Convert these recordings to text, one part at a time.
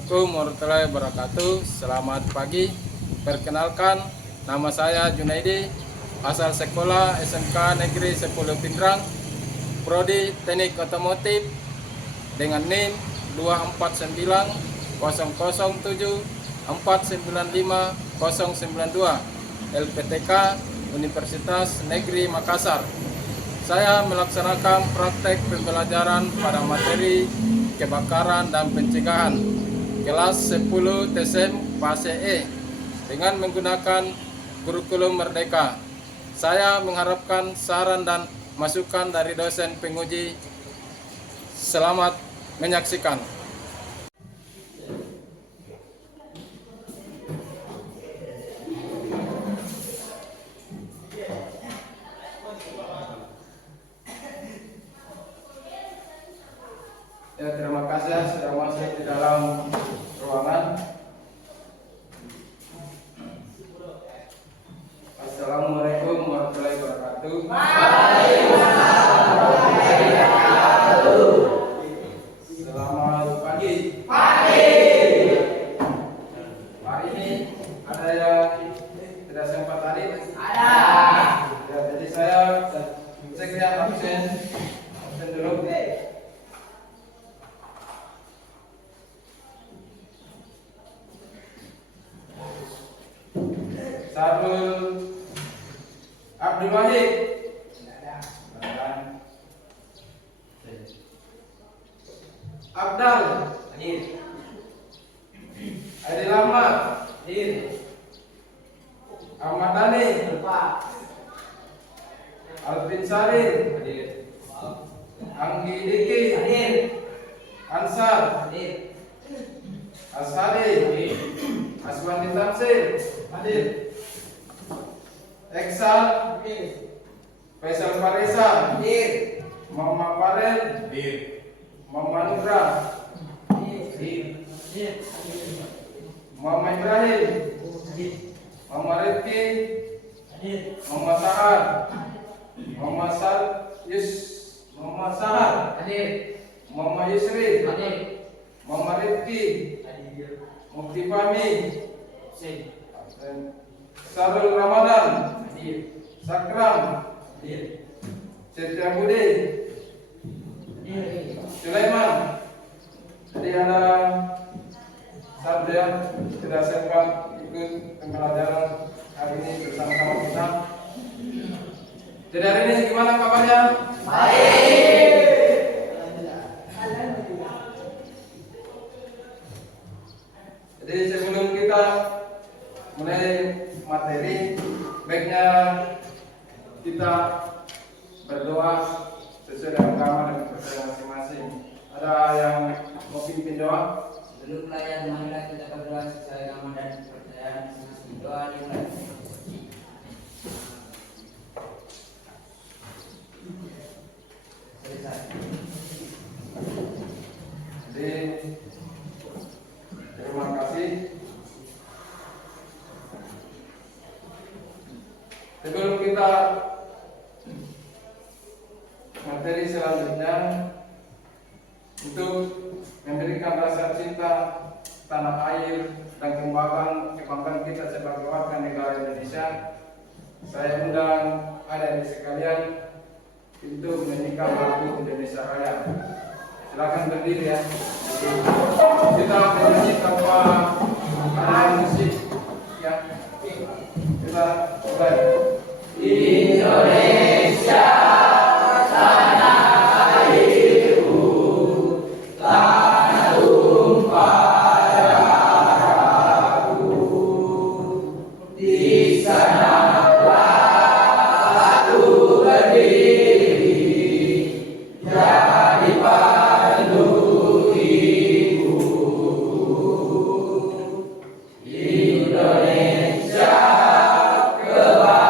Assalamualaikum warahmatullahi wabarakatuh. Selamat pagi. Perkenalkan, nama saya Junaidi, asal sekolah SMK Negeri 10 Pindrang, Prodi Teknik Otomotif dengan NIM 24907495092 LPTK Universitas Negeri Makassar. Saya melaksanakan praktek pembelajaran pada materi kebakaran dan pencegahan kelas 10 TSM fase E dengan menggunakan kurikulum Merdeka. Saya mengharapkan saran dan masukan dari dosen penguji. Selamat menyaksikan. Ya, terima kasih sudah masuk di dalam ruangan. Assalamualaikum warahmatullahi wabarakatuh. Selamat pagi. Hari ini ada yang tidak sempat hadir? Ada. Ya, jadi saya cek ya absen dulu. Sarul Abdul Wahid. Abdal hadir. Adil Ahmad hadir. Ahmad Dhani Alvin Sarin hadir. Anggi Diki hadir. Ansar hadir. Ashari hadir. Aswandi Tamsil hadir. Eksan hadir. Faisal Farisa hadir. Mama Farel hadir. Mama Nugra hadir. Mama Ibrahim hadir. Mama Rifki hadir. Mama Sahar, Mama Sahar hadir. Mama Yusri hadir. Mama Rifki hadir. Mufti Fahmi Sarul Ramadan hadir. Sakram hadir. Setia Budi hadir. Sulaiman. Jadi ada satu yang tidak sempat ikut pembelajaran hari ini bersama-sama kita. Jadi hari ini gimana kabarnya? Baik. Jadi sebelum kita mulai materi, baiknya kita berdoa sesuai dengan agama dan kepercayaan masing-masing. Ada yang mau pimpin doa? Sebelum pelayan, marilah kita berdoa sesuai agama dan kepercayaan masing-masing. Doa dimulai. Selesai. Jadi terima kasih. Sebelum kita materi selanjutnya, untuk memberikan rasa cinta tanah air dan kebanggaan kita sebagai warga negara Indonesia, saya undang adik-adik sekalian untuk menyanyikan lagu Indonesia Raya. Silakan berdiri ya. Kita menyanyi tanpa alat musik ya. Kita mulai. Indonesia tanah airku, tanah tumpah darahku, di sanalah aku berdiri, jadi pandu ibu. Indonesia kebanggaan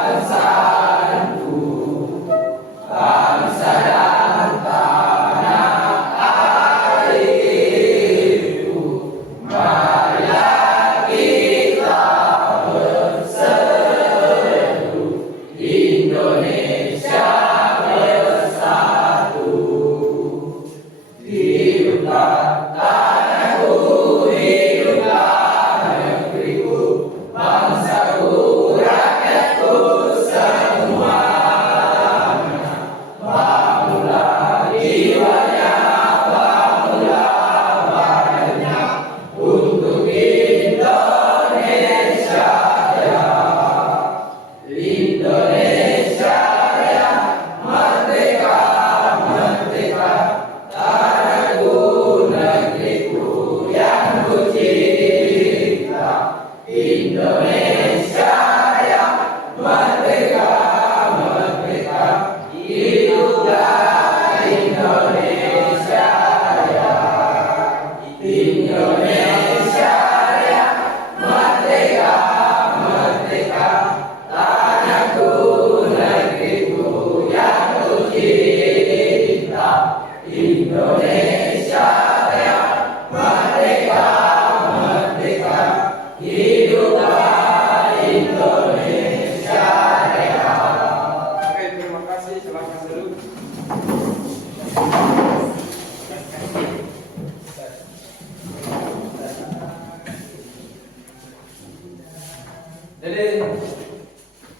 Jadi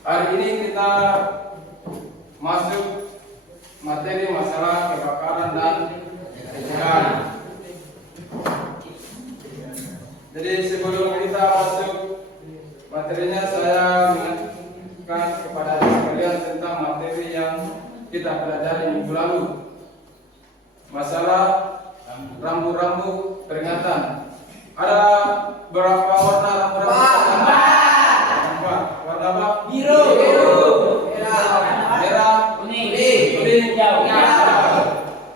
hari ini kita masuk materi masalah kebakaran dan pencegahan. Jadi sebelum kita masuk materinya, saya mengingatkan kepada sekalian tentang materi yang kita pelajari minggu lalu, masalah rambu-rambu peringatan. Ada berapa warna rambu-rambu peringatan? Empat. Warna apa? Biru, Merah, kuning, hijau. hijau.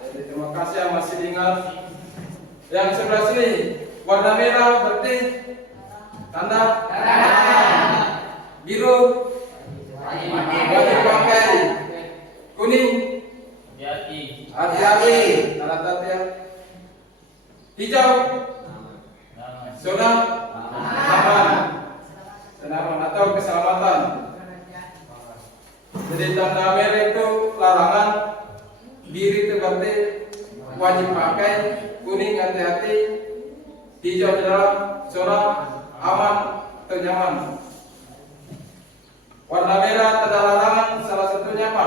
Jadi, terima kasih yang masih diingat. Yang sebelah sini warna merah berarti tanda, biru wajib pakai, kuning hati-hati, hati-hati ya. Hijau zona aman, atau keselamatan. Jadi tanda merah itu larangan, biru itu berarti wajib pakai, kuning hati-hati, hijau adalah zona aman atau nyaman. Warna merah tanda larangan, salah satunya apa?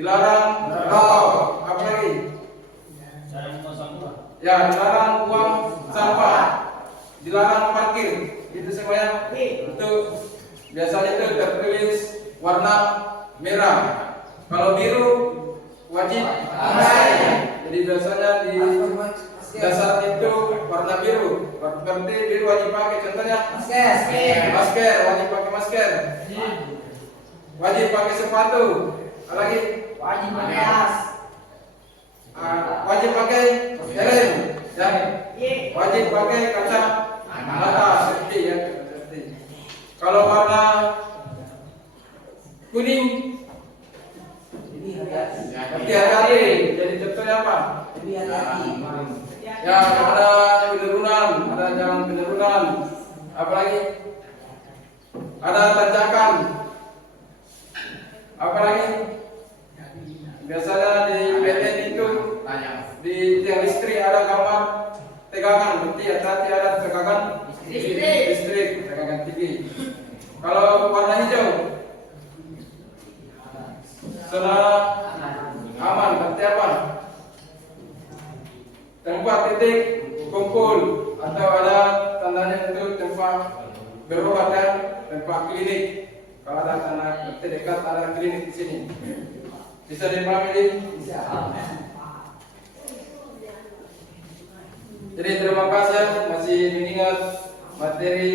Dilarang merokok. Apa lagi? Ya, dilarang buang sampah, dilarang parkir. Itu semuanya. Itu biasanya itu tertulis warna merah. Kalau biru wajib pakai. Jadi biasanya di dasar itu warna biru. Berarti biru wajib pakai. Contohnya masker, wajib pakai masker. Wajib pakai sepatu. Apa lagi? Wajib pakai tas. Wajib pakai helm. Ya. Wajib pakai kaca mata safety ya. Kalau warna kuning, hati-hati. Jadi contohnya apa? Ya, ada penurunan, ada jalan penurunan. Apa lagi? Ada tanjakan. Apa lagi? Biasanya di PLN itu di tiang listrik ada gambar tegangan, berarti hati-hati ada tegangan listrik, tegangan tinggi. Kalau warna hijau, zona aman, berarti apa? Tempat titik kumpul atau ada tandanya itu tempat berobat ya, tempat klinik. Kalau ada tanda berarti dekat ada klinik di sini. Bisa dipahami ini? Bisa. Jadi terima kasih masih mengingat materi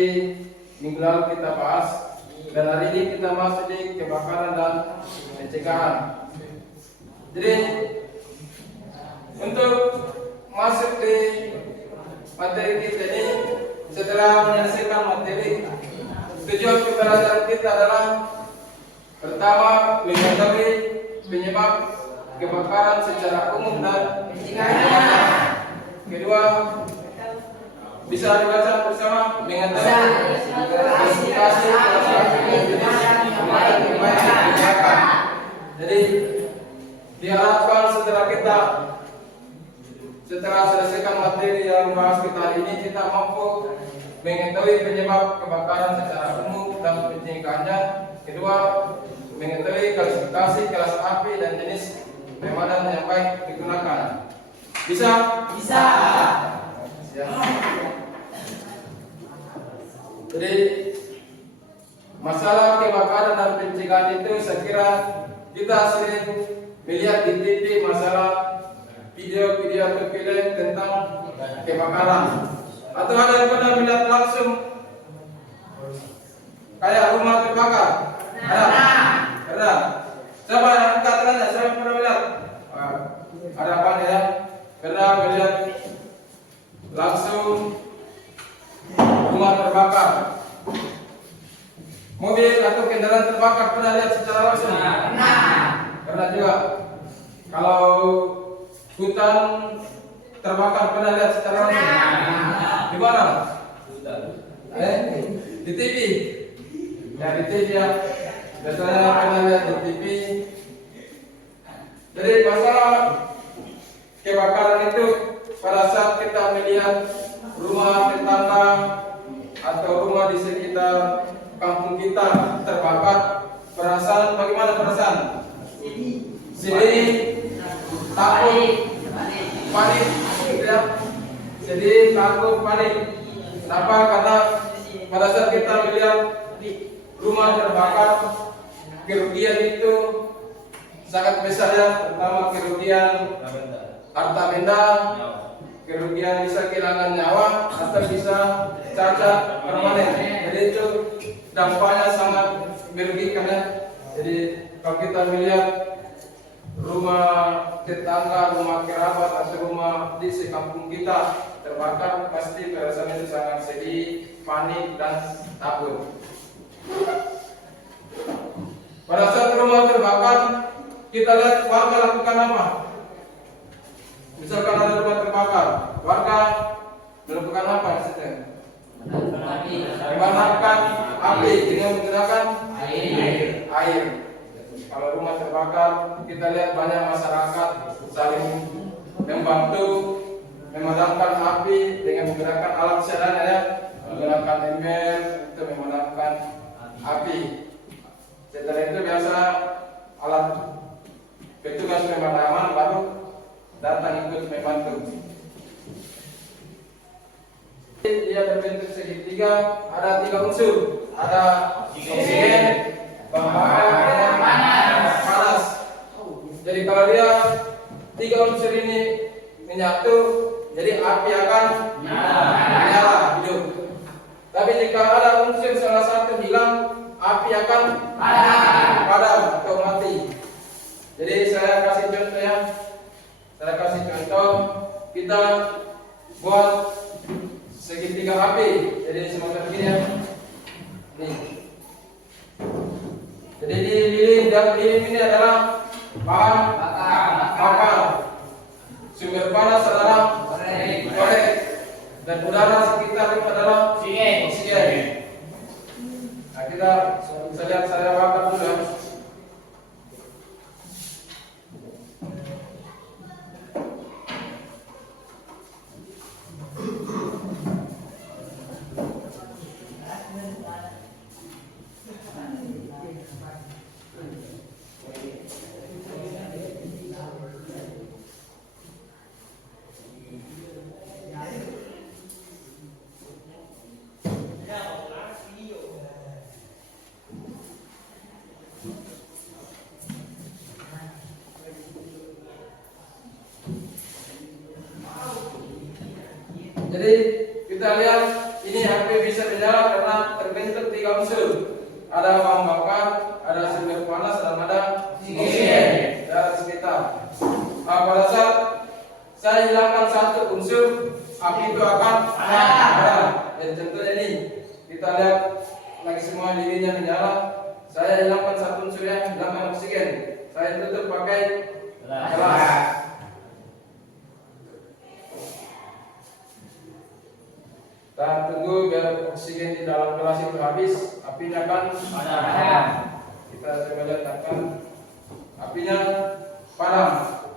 minggu lalu kita bahas, dan hari ini kita masuk di kebakaran dan pencegahan. Jadi untuk masuk di materi kita ini, setelah menyelesaikan materi, tujuan pembelajaran kita adalah pertama mengetahui penyebab kebakaran secara umum dan pencegahannya. Kedua, bisa dibaca bersama mengetahui klasifikasi kebakaran. Jadi diharapkan setelah selesaikan materi yang membahas kita hari ini, kita mampu mengetahui penyebab kebakaran secara umum dan pencegahannya. Kedua, mengetahui klasifikasi kelas api dan jenis pemadam yang baik digunakan. Bisa? Bisa. Jadi masalah kebakaran dan pencegahan itu saya kira kita sering melihat di TV masalah video-video atau film tentang kebakaran. Atau ada yang pernah melihat langsung kayak rumah terbakar? Ada. Siapa yang angkat tangannya? Siapa yang pernah melihat? Ada apa ya? Pernah melihat langsung rumah terbakar? Mobil atau kendaraan terbakar pernah lihat secara langsung? Pernah juga. Kalau hutan terbakar pernah lihat secara langsung? Di mana? Di TV. Ya di TV ya. Biasanya pernah lihat di TV. Jadi masalah kebakaran itu pada saat kita melihat rumah tetangga atau rumah di sekitar kampung kita terbakar, perasaan bagaimana perasaan? Sedih, takut, panik, gitu ya. Sedih, takut, panik. Kenapa? Karena pada saat kita melihat rumah terbakar, kerugian itu sangat besar ya, terutama kerugian harta benda, kerugian bisa kehilangan nyawa atau bisa cacat permanen. Jadi itu dampaknya sangat merugikan ya. Jadi kalau kita melihat rumah tetangga, rumah kerabat atau rumah di sekampung kita terbakar, pasti perasaan itu sangat sedih, panik dan takut. Pada saat rumah terbakar, kita lihat warga lakukan apa? Misalkan ada rumah terbakar, warga melakukan apa? Memadamkan api dengan menggunakan air. Kalau rumah terbakar, kita lihat banyak masyarakat saling membantu memadamkan api dengan menggunakan alat seadanya ya, menggunakan ember untuk memadamkan api. Setelah itu biasa alat petugas pemadaman baru datang ikut membantu. Dia berbentuk segitiga, ada 3 unsur, ada oksigen, bahan bakar, dan panas. Jadi kalau dia 3 unsur ini menyatu, jadi api akan menyala hidup. Tapi jika ada unsur salah satu hilang, api akan padam atau mati. Jadi saya kasih contoh ya. Saya kasih contoh, kita buat segitiga api. Jadi semacam begini ya. Nih. Jadi di lilin dan lilin ini adalah bahan bakar. Sumber panas adalah korek. Dan udara sekitar itu adalah oksigen. Nah, kita bisa lihat saya bakar dulu ya. Jadi kita lihat ini api bisa menyala karena terbentuk 3 unsur. Ada bahan bakar, ada sumber panas, dan ada oksigen dari sekitar. Nah, pada saat saya hilangkan satu unsur, api itu akan padam. Dan contohnya ini, kita lihat lagi semua lilinnya menyala. Saya hilangkan satu unsur yang hilangkan oksigen. Saya tutup pakai gelas. Dan tunggu biar oksigen di dalam gelas itu habis, apinya akan padam. Kita coba lihat akan apinya padam.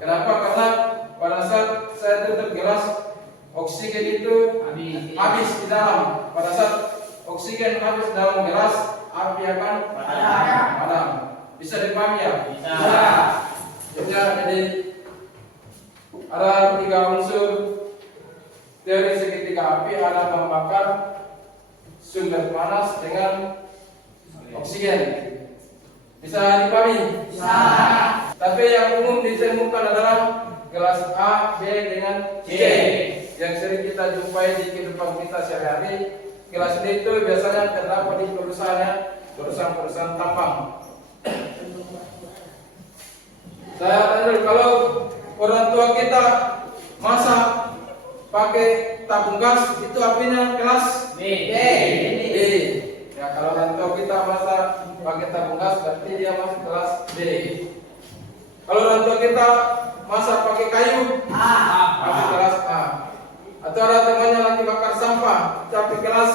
Kenapa? Karena pada saat saya tutup gelas, oksigen itu habis di dalam. Pada saat oksigen habis dalam gelas, api akan padam. Bisa dipahami ya? Bisa. Jadi ada 3 unsur dari segitiga api, ada bahan bakar, sumber panas dengan oksigen. Bisa dipahami? Bisa. Tapi yang umum ditemukan adalah gelas A, B dengan C. Yang sering kita jumpai di kehidupan kita sehari-hari. Gelas D itu biasanya terdapat di perusahaan tambang. Saya tanya, kalau orang tua kita masak pakai tabung gas, itu apinya kelas B. Ya, kalau orang tua kita masak pakai tabung gas, berarti dia masuk kelas B. Kalau orang tua kita masak pakai kayu, api kelas A. Atau ada temannya lagi bakar sampah, itu api kelas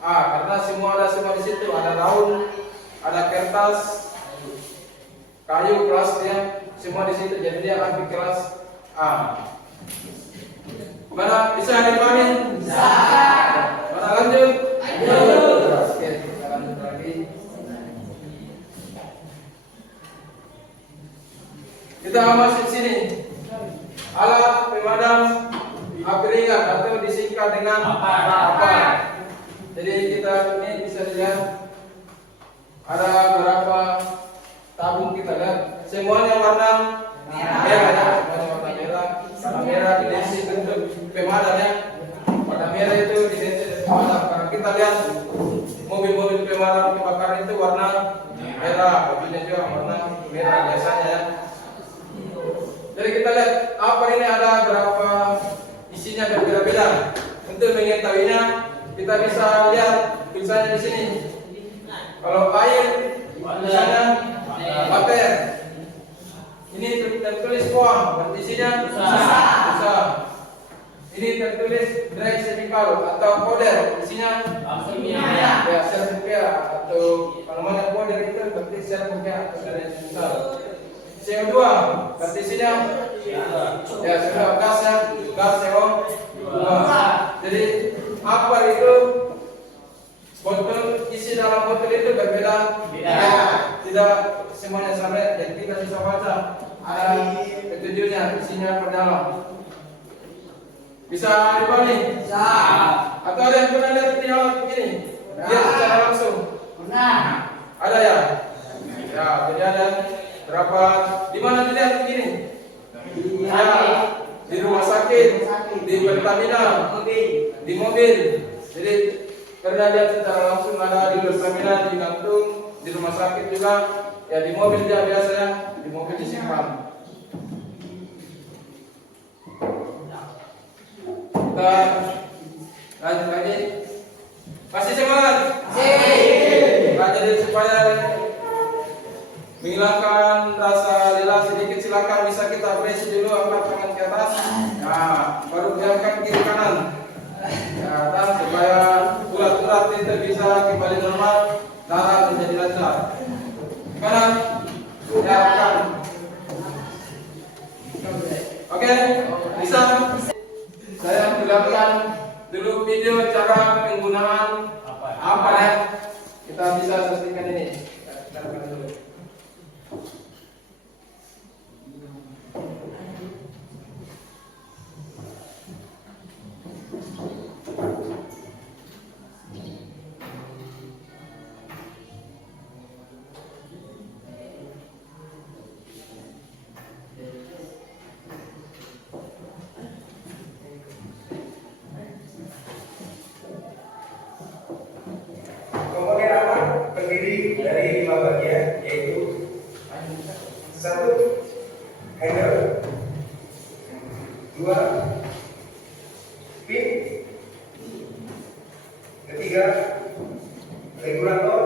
A. Karena ada semua di situ, ada daun, ada kertas, kayu, plastik, semua di situ. Jadi dia api kelas A. Mana bisa dipahami? Bisa. Mana lanjut? Kita masuk sini. Alat pemadam api ringan atau disingkat dengan apa. Jadi kita ini bisa lihat ada berapa tabung kita lihat. Semuanya warna merah ya. Semuanya warna merah. Warna merah identik untuk pemadam ya. Warna merah itu identik dengan pemadam. Karena kita lihat mobil-mobil pemadam kebakaran itu warna merah, bajunya juga warna merah biasanya ya. Jadi kita lihat apa ini ada berapa isinya berbeda-beda. Untuk mengetahuinya kita bisa lihat tulisannya di sini. Kalau air tulisannya water. Ini tertulis kuah, berarti isinya bisa. Ini tertulis dry chemical atau powder, isinya ya serpukea atau kalau mana powder itu berarti serpukea atau dry chemical. CO2 berarti isinya ya sudah gasnya gas CO2. Jadi apa itu botol isi dalam botol itu berbeda. Tidak semuanya sama. Jadi kita bisa baca ada petunjuknya isinya per dalam. Bisa dibalik? Bisa. Atau ada yang pernah lihat ini alat begini? Lihat secara langsung? Pernah. Ada ya? Ya, jadi ada berapa? Di mana dilihat begini? Ya, di rumah sakit, di Pertamina, di mobil. Jadi pernah lihat secara langsung ada di Pertamina, di kantung, di rumah sakit juga. Ya di mobil dia biasanya, di mobil disimpan. Kita lanjut lagi. Masih semangat? Nah, jadi supaya menghilangkan rasa lelah sedikit, silakan bisa kita press dulu, angkat tangan ke atas. Nah, baru diangkat kiri kanan. Ya, dan supaya urat-urat itu bisa kembali normal, darah menjadi lancar. Kanan, ya kanan. Oke, bisa. Saya menjelaskan dulu video cara penggunaan apa ya. Kita bisa saksikan ini. Kita dulu. Komponen aman terdiri dari 5 bagian, yaitu 1. Handle, 2. Pin, 3. Regulator,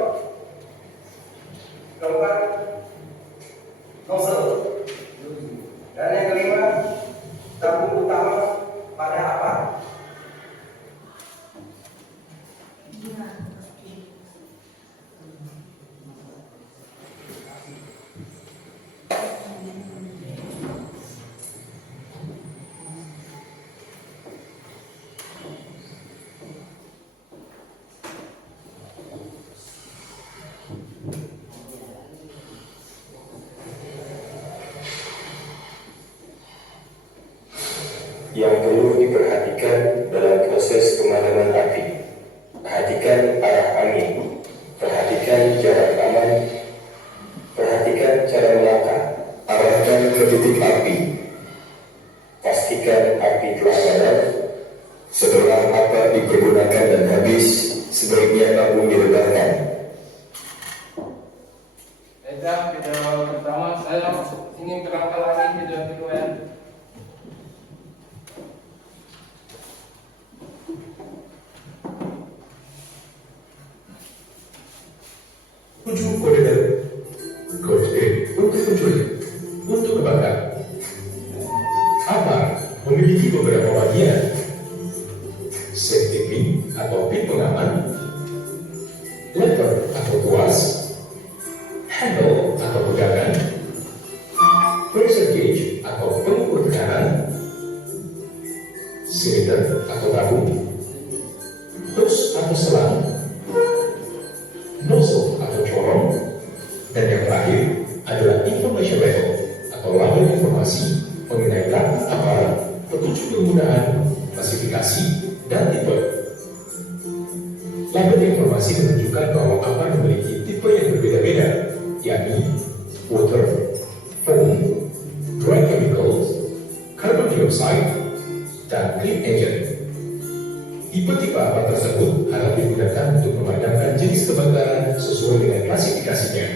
4. Nozzle, dan yang kelima tabung utama pada apa? Yang perlu diperhatikan dalam proses pemadaman api: perhatikan arah angin, perhatikan jarak aman, perhatikan cara melangkah, arahkan ke titik api, pastikan api telah padam. Setelah apa dipergunakan dan habis, sebaiknya tabung diledakkan. Video pertama saya ingin terangkan lagi video kedua ya. Tujuh kode untuk mencuri, untuk kebakar. Apa memiliki beberapa bagian: safety pin atau pin pengaman, lever atau tuas, handle atau pegangan, pressure gauge atau pengukur tekanan, silinder atau tabung, hose atau selang, nozzle atau corong, dan yang terakhir adalah information level atau label informasi. dan tipe. Label informasi menunjukkan bahwa APAR memiliki tipe yang berbeda-beda, yakni water, foam, dry chemicals, carbon dioxide, dan clean agent. Tipe-tipe APAR tersebut harus digunakan untuk memadamkan jenis kebakaran sesuai dengan klasifikasinya.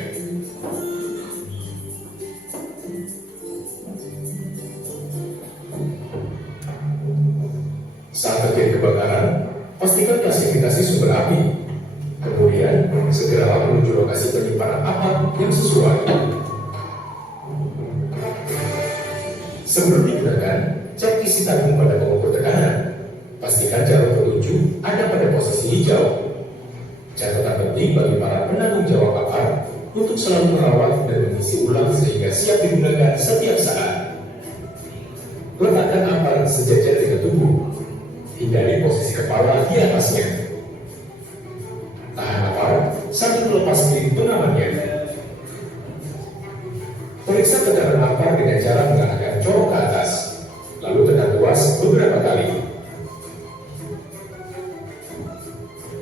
Saat terjadi kebakaran, pastikan klasifikasi sumber api. Kemudian, segeralah menuju lokasi penyimpanan APAR yang sesuai. Sebelum digunakan, cek isi tabung pada pengukur tekanan. Pastikan jarum petunjuk ada pada posisi hijau. Catatan penting bagi para penanggung jawab APAR untuk selalu merawat dan mengisi ulang sehingga siap digunakan setiap saat. Letakkan APAR sejajar dengan tubuh. Hindari posisi kepala di atasnya. Tahan APAR sambil melepas pilih pengamannya. Periksa tekanan APAR dengan cara mengarahkan corong ke atas, lalu tekan tuas beberapa kali.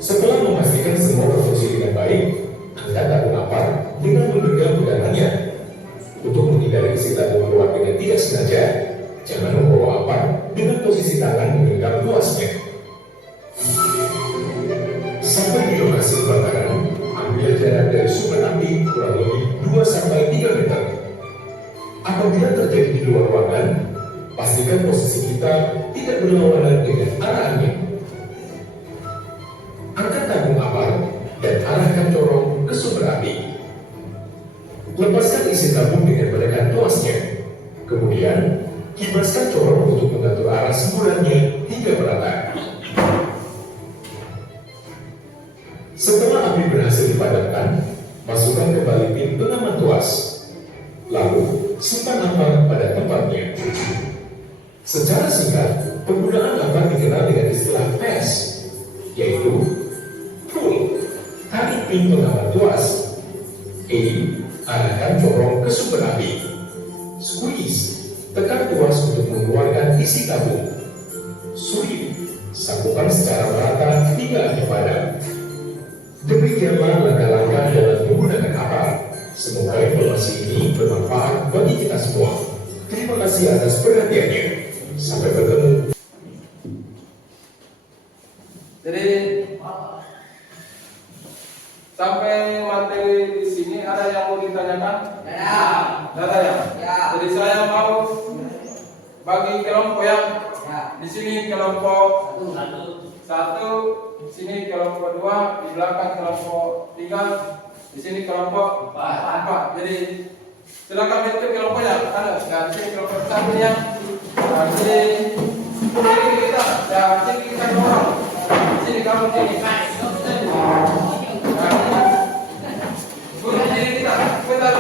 Setelah memastikan semua berfungsi dengan baik, angkat tabung APAR dengan menggenggam pegangannya. Untuk menghindari isi tabung keluar dengan tidak sengaja, jangan membawa APAR dengan posisi tangan menggenggam tuasnya. Sampai di lokasi kebakaran, ambil jarak dari sumber api kurang lebih 2-3 meter. Apabila terjadi di luar ruangan, pastikan posisi kita tidak berlawanan dengan arah angin. Angkat tabung APAR dan arahkan corong ke sumber api. Lepaskan isi tabung dengan menekan tuasnya. Kemudian, kibaskan corong untuk mengatur arah semburannya hingga merata. Setelah api berhasil dipadamkan, masukkan kembali pin pengaman tuas. Lalu, simpan APAR pada tempatnya. Secara singkat, penggunaan APAR dikenal dengan istilah PES, yaitu pull, tarik pin pengaman tuas. Aim, arahkan corong ke sumber api. Squeeze, tekan tuas untuk mengeluarkan isi tabung. Sweep, sapukan secara merata hingga api padam. Demikianlah langkah-langkah dalam menggunakan APAR. Semoga informasi ini bermanfaat bagi kita semua. Terima kasih atas perhatiannya. Sampai bertemu. Jadi sampai materi di sini ada yang mau ditanyakan? Ada ya? Ya. Jadi saya mau bagi kelompok yang di sini kelompok 1, sini kelompok 2, di belakang kelompok 3, di sini kelompok 4. Jadi silakan bentuk kelompoknya. Ada? Nah, di sini kelompok 1 ya. Nah, di sini kita, ya, di sini kita dorong. Di sini kamu sini. Guru sini kita, bentar. Bentar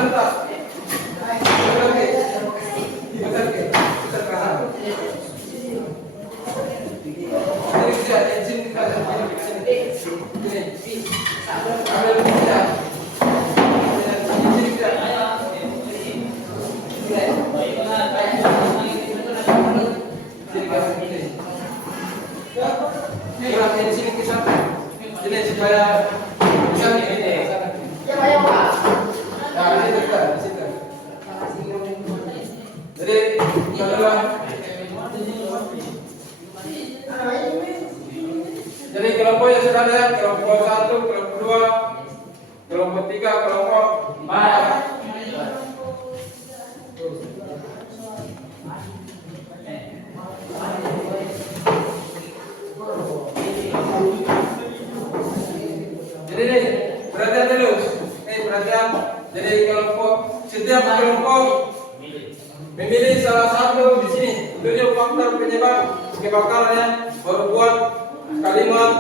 ke kanan. Sini kita, sini. Ambil kita. Supaya bisa ini. Nah, ini dekat di situ. Jadi kedua. Jadi kelompoknya sudah ada, kelompok 1, kelompok 2, kelompok 3, kelompok 4. Jadi nih, perhatian dulu. Perhatian. Jadi setiap kelompok memilih salah satu di sini. Tujuh faktor penyebab kebakarannya, baru buat kalimat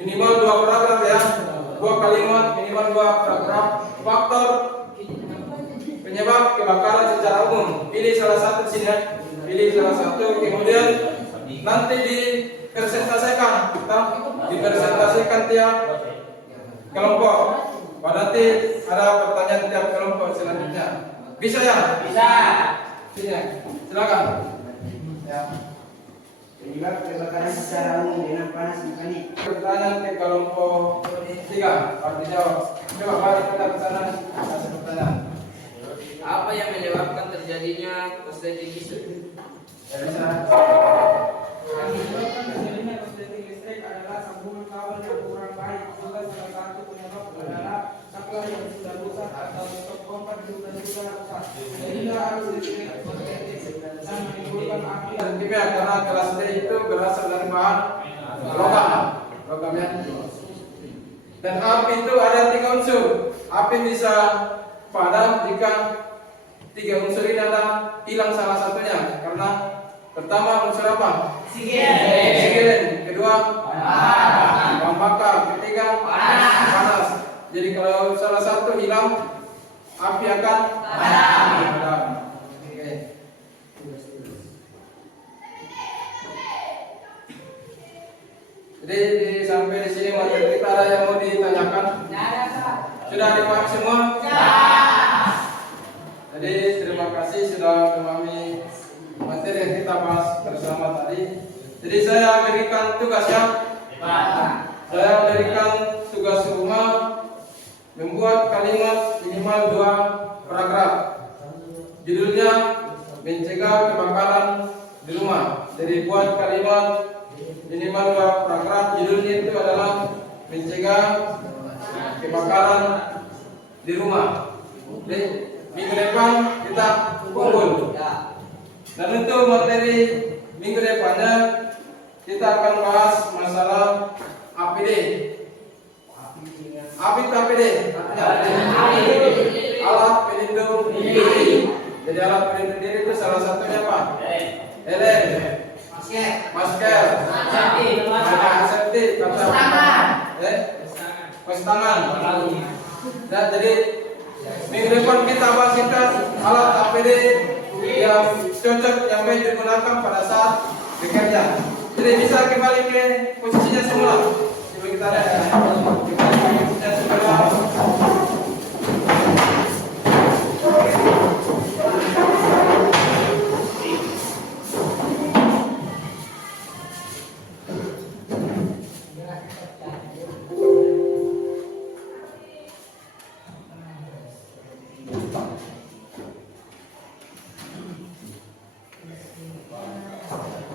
minimal 2 paragraf ya. 2 kalimat minimal 2 paragraf. Faktor penyebab kebakaran secara umum. Pilih salah satu di sini ya. Pilih salah satu, kemudian nanti dipresentasikan tiap kelompok. Nanti ada pertanyaan tiap kelompok selanjutnya. Bisa ya? Bisa. Sini, silakan. Ya. Penyebab kebakaran secara umum dengan panas mekanik. Pertanyaan ke kelompok 3 harus dijawab. Coba mari kita ke sana kasih pertanyaan. Apa yang menyebabkan terjadinya korsleting listrik? Dari sana. Yang menyebabkan terjadinya korsleting listrik adalah sambungan kabel yang kurang baik. Juga salah satu penyebab adalah saklar yang sudah rusak atau stop kompak juga rusak. Sehingga arus listrik korsleting dan menimbulkan api. Kimia karena kelas D itu berasal dari bahan logamnya. Dan api itu ada 3 unsur. Api bisa padam jika 3 unsur ini ada hilang salah satunya. Karena pertama unsur apa? Oksigen. Kedua bahan bakar. Ketiga panas. Jadi kalau salah satu hilang, api akan padam. Oke. Jadi sampai di sini materi kita ada yang mau ditanyakan? Sudah dipahami semua? Jadi terima kasih sudah memahami materi yang kita bahas bersama tadi. Jadi saya berikan tugasnya. Saya berikan tugas rumah membuat kalimat minimal 2 paragraf. Judulnya mencegah kebakaran di rumah. Jadi buat kalimat minimal 2 paragraf. Judulnya itu adalah mencegah kebakaran di rumah. Jadi minggu depan kita kumpul. Dan untuk materi minggu depannya kita akan bahas masalah APD. Apa itu APD? Alat pelindung diri. Jadi alat pelindung diri itu salah satunya apa? Helm, masker, antiseptik, pes tangan. Dan jadi minggu depan kita bahas singkat alat APD yang cocok yang baik digunakan pada saat bekerja. Jadi bisa kembali ke posisinya semula. Coba kita lihat. Kembali ke posisinya semula.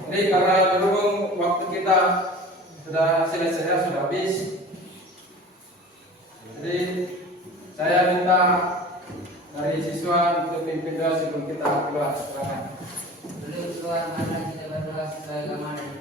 Jadi karena berhubung waktu kita sudah selesai, sudah habis. Jadi saya minta dari siswa untuk pimpin doa sebelum kita keluar. Silakan. Dulu Tuhan, mari kita berdoa sesuai agama dan